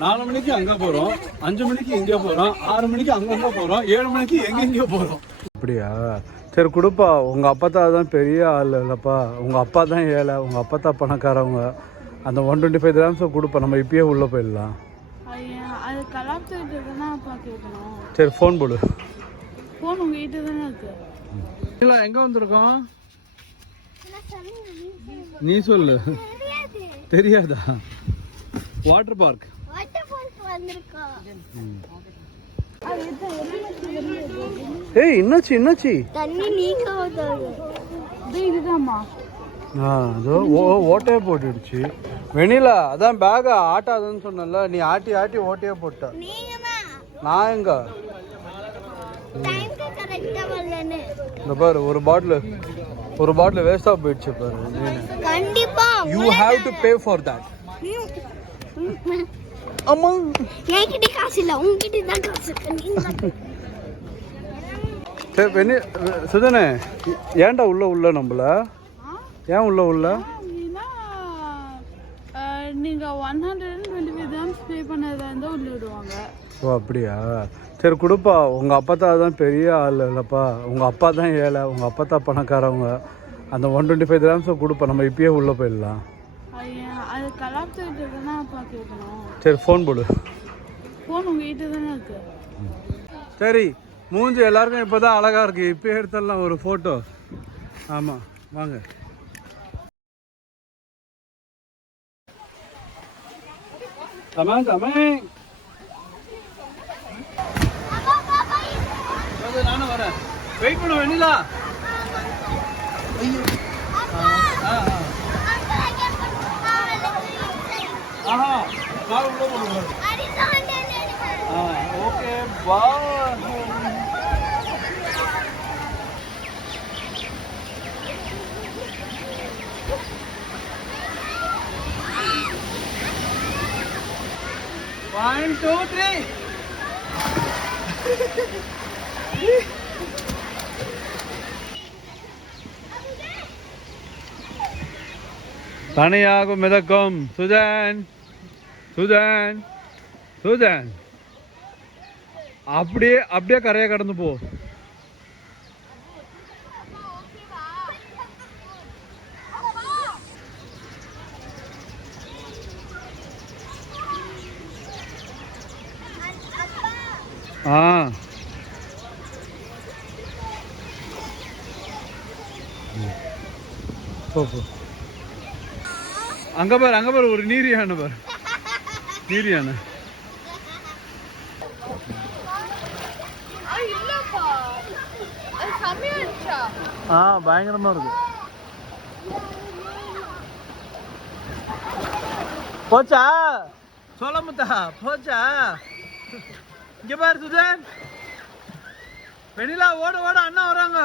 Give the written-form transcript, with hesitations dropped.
4 மணிக்கு அங்க போறோம், 5 மணிக்கு இங்க போறோம், 6 மணிக்கு அங்கங்க போறோம், 7 மணிக்கு எங்கெங்கயோ போறோம். அப்படியா? சரி கொடுப்பா. உங்க அப்பா தான் பெரிய ஆள் இல்லப்பா. உங்க அப்பா தான் ஏழை, உங்க அப்பா தான் பணக்காரவங்க. அந்த 125 கிராம்ஸ் கொடுப்பா, நம்ம இப்பயே உள்ள போயிடலாம். சரி ஃபோன் போடு. ஃபோன் உங்ககிட்ட தானே இருக்கு. இல்ல எங்க வந்திருக்கோம் நீ சொல்லு. தெரியாதா? Water park. ஏய் என்னாச்சு? தண்ணி நீங்க ஓடுது. இதுதாம்மா. அதோ ஓட்டையே போட்டுடுச்சு. வெண்ணிலா அதான் பேக ஆட்டாதுன்னு சொன்னல, நீ ஆட்டி ஓட்டையே போட்ட. நான் எங்க இந்த பாரு ஒரு பாட்டில் வேஸ்டா போயிடுச்சு பாரு. கண்டிப்பா you have to pay for that. அம்மா என்கிட்ட காசு இல்ல, உன்கிட்ட தான் காசு இருக்கு. சரி வெண்ணி சுதனே, ஏன்டா உள்ள நம்மள ஏன் உள்ள நீங்க 125 grams பே பண்ணதா இருந்தா உள்ள விடுவாங்க. ஓ அப்படியா? சரி கொடுப்பா. உங்க அப்பா தான் பெரிய ஆள் இல்லப்பா. உங்க அப்பா தான் ஏழை, உங்க அப்பா தான் பணக்காரவங்க. அந்த 125 கிராம்ஸ் கொடுப்பா, நம்ம இப்பயே உள்ள போயிடலாம். அது கலாப்தேட்டு தானே கேட்கணும். சரி ஃபோன் போடு. ஃபோன் உங்ககிட்ட தானே இருக்கு. சரி மூஞ்சி எல்லாருக்கும் இப்போதான் அழகா இருக்கு, இப்பயே எடுத்துடலாம் ஒரு ஃபோட்டோ. ஆமாம் வாங்க. நானும் வரேன், வெயிட் பண்ண Vennila. Okay bye. One, two, three. தனியாக மிதக்கும் சுதன். அப்படியே கரையை கடந்து போ. போ அங்க பாரு ஒரு நீர் யானை பாரு. நீர் யானை. பயங்கரமா இருக்கு. போச்சா சோழமுத்தா? போச்சா? இங்க பாரு சுதன், வெண்ணிலா ஓட அண்ணா வராங்க.